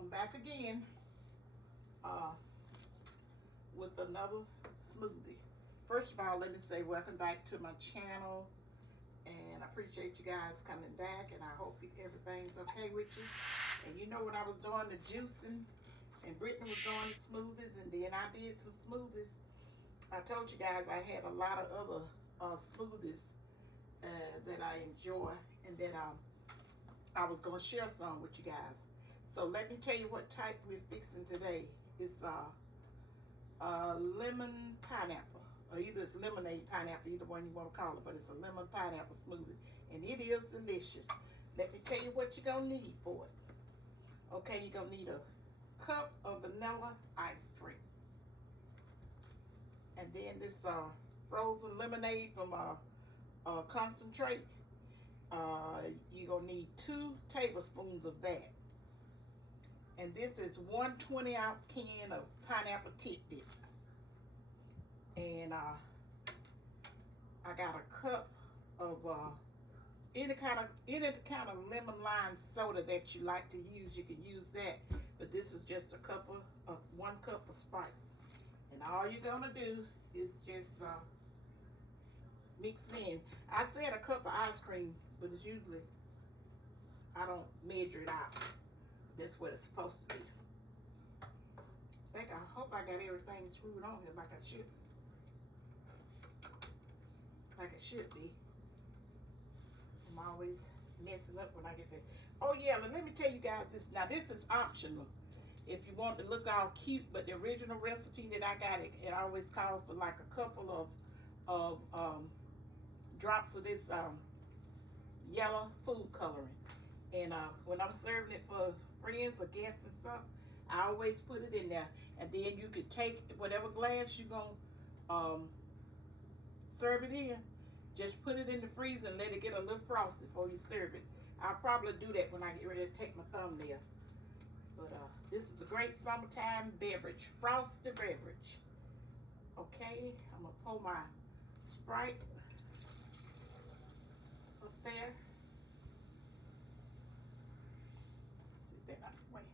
I'm back again with another smoothie. First of all, let me say welcome back to my channel, and I appreciate you guys coming back, and I hope everything's okay with you. And you know, when I was doing the juicing and Brittany was doing the smoothies, and then I did some smoothies, I told you guys I had a lot of other smoothies that I enjoy, and that I was going to share some with you guys. So let me tell you what type we're fixing today. It's lemon pineapple, or either it's lemonade pineapple, either one you want to call it, but it's a lemon pineapple smoothie, and it is delicious. Let me tell you what you're going to need for it. Okay, you're going to need a cup of vanilla ice cream. And then this frozen lemonade from concentrate. You're going to need 2 tablespoons of that. And this is 1 20-ounce can of pineapple tidbits. And I got a cup of any kind of lemon lime soda that you like to use. You can use that, but this is just a cup of 1 cup of Sprite. And all you're gonna do is just mix it in. I said a cup of ice cream, but it's usually, I don't measure it out. That's what it's supposed to be. I hope I got everything screwed on here like I should. Like it should be. I'm always messing up when I get there. Oh yeah, let me tell you guys this. Now this is optional. If you want to look all cute, but the original recipe that I got, it always calls for like a couple of drops of this yellow food coloring. And when I'm serving it for friends or guests and stuff, I always put it in there. And then you could take whatever glass you're gonna serve it in, just put it in the freezer and let it get a little frosty before you serve it. I'll probably do that when I get ready to take my thumbnail. But this is a great summertime beverage, frosty beverage. Okay, I'm gonna pour my Sprite up there. Sit that out of the way.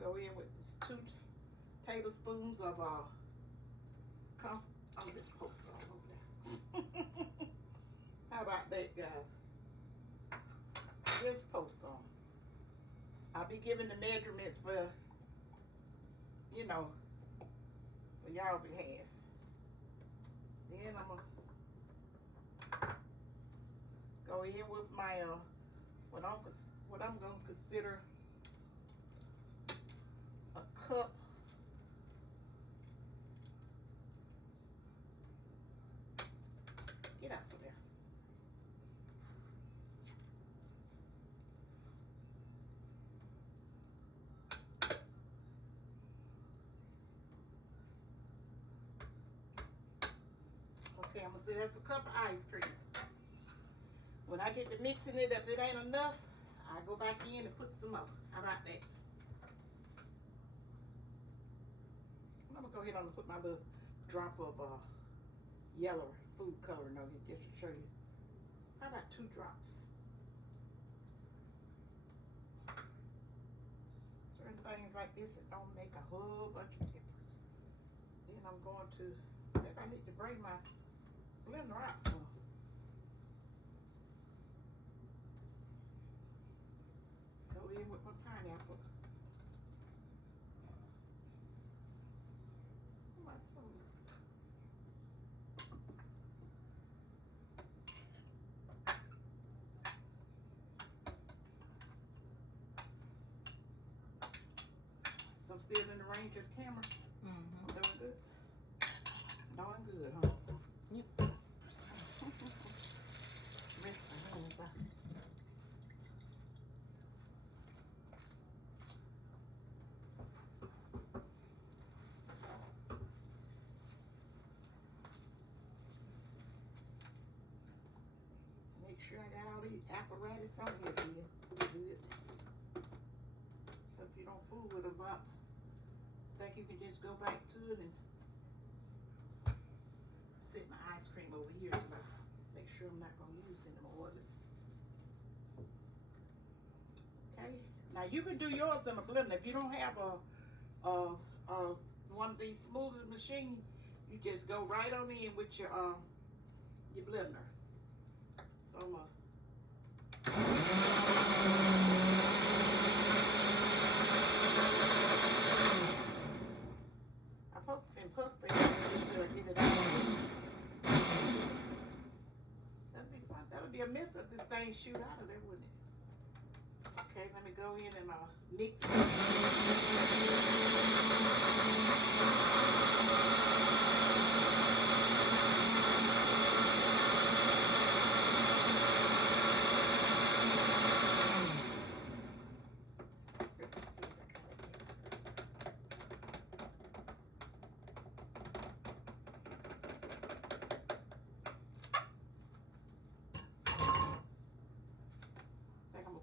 Go in with this 2 tablespoons of I'm just pour some over there. How about that, guys? Just pour some. I'll be giving the measurements for, you know, for y'all behalf. Then I'm gonna go in with my what I'm gonna consider a cup get out of there. Okay, I'm gonna say that's a cup of ice cream. When I get to mixing it, if it ain't enough, I go back in and put some more. How about that? I'm gonna go ahead and put my little drop of yellow food coloring on here just to show you. How about 2 drops? Certain things like this, it don't make a whole bunch of difference. Then I'm going to, if I need to bring my blender out some. Go in with my pineapple. So I'm still in the range of the camera. I'm doing good. Doing good, huh? Yep. Rest my hands out. Make sure I got all these apparatus on here, good. So if you don't fool with a box, I think you can just go back to it and set my ice cream over here. Make sure I'm not going to use any more of it. Now you can do yours in a blender. If you don't have one of these smoothie machines, you just go right on in with your blender. So I'm gonna been pussing until I get it out. That'll be fun. That'll be a mess if this thing shoot out of there, wouldn't it? Okay, let me go in and mix it.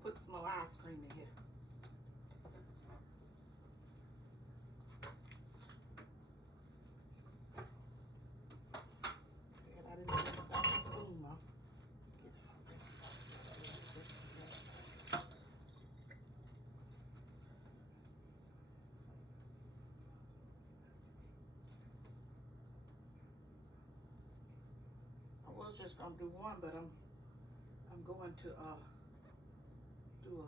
Put some more ice cream in here. And I didn't put the spoon on. I was just gonna do one, but I'm going to do a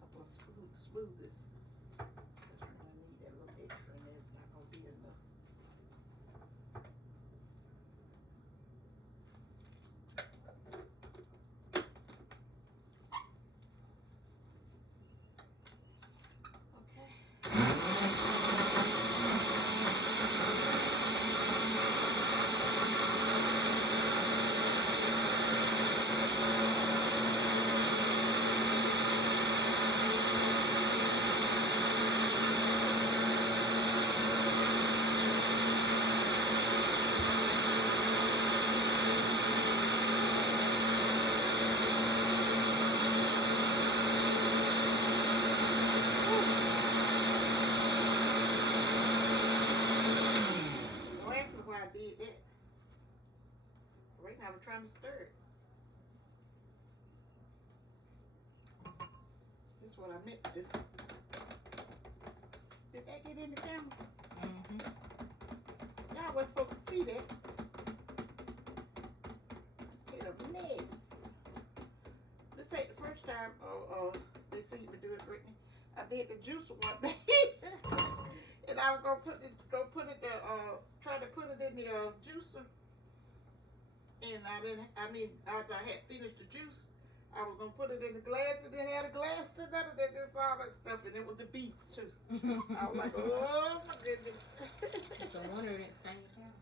couple of smoothies. I need that little extra in there. It's not gonna be enough. Okay. Right now we're trying to stir it. This is what I meant to do. Did that get in the camera? Mm-hmm. Y'all wasn't supposed to see that. It's a mess. This ain't the first time they see me do it, Brittany. I did the juicer one day. And I was gonna try to put it in the juicer. And after I had finished the juice, I was gonna put it in the glass, and then had a glass sitting under there, just all that stuff, and it was the beef too. I was like, oh my goodness. So wonder if it stained down.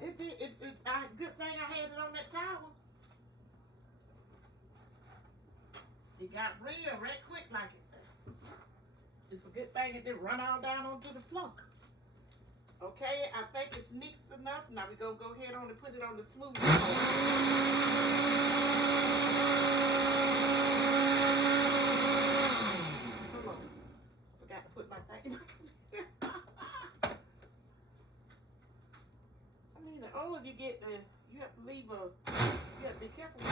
It did. Good thing I had it on that towel. It got real right quick like it. It's a good thing it didn't run all down onto the floor. Okay, I think it's mixed enough. Now we're going to go ahead on and put it on the smoothie. Hold on. Forgot to put my thing. I mean, the older you get, you have to leave you have to be careful with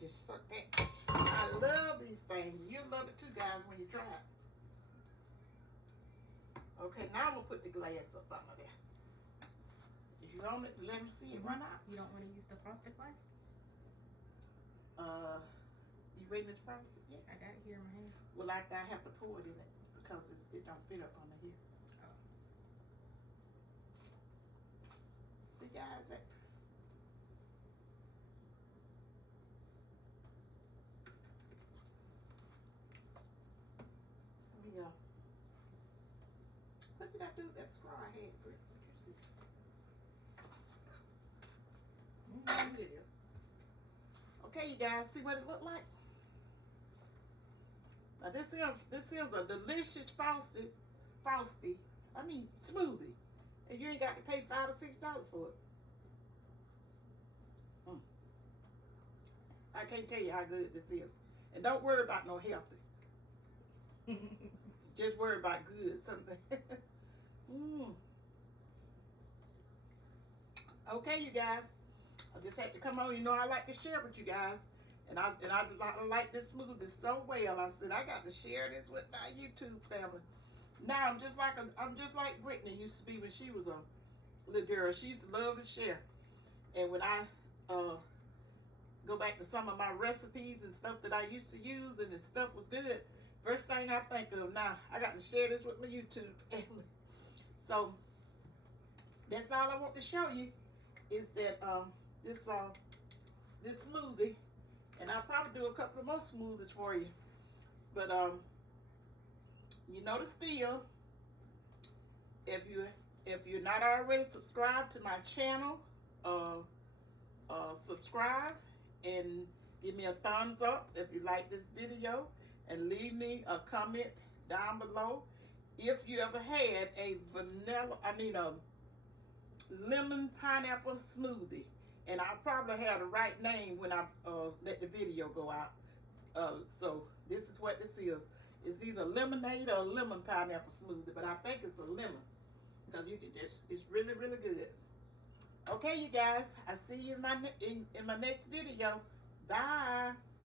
just suck that. I love these things. You'll love it too, guys, when you try it. Okay, now I'm going to put the glass up under there. If you want it, let me see it run out. You don't want to use the frosted glass? You ready this frosted? Yeah, I got it here in my hand. Well, I have to pour it in it because it don't fit up under here. Oh. See, guys, that. What did I do with that straw I had, Britt? Video. Okay, you guys, see what it looked like? Now this here's a delicious smoothie. And you ain't got to pay $5 or $6 for it. I can't tell you how good this is. And don't worry about no healthy. Just worry about good something. Okay, you guys. I just had to come on. You know I like to share with you guys. And I like this smoothie so well. I said I got to share this with my YouTube family. Now I'm just like Brittany used to be when she was a little girl. She used to love to share. And when I go back to some of my recipes and stuff that I used to use, and the stuff was good, first thing I think of now, I got to share this with my YouTube family. So that's all I want to show you is that this smoothie, and I'll probably do a couple of more smoothies for you. But you know the spiel. If you're not already subscribed to my channel, subscribe and give me a thumbs up if you like this video, and leave me a comment down below if you ever had a lemon pineapple smoothie. And I probably have the right name when I let the video go out. So this is what this is. It's either lemonade or lemon pineapple smoothie, but I think it's a lemon, because you can it's really, really good. Okay, you guys, I see you in my next video. Bye.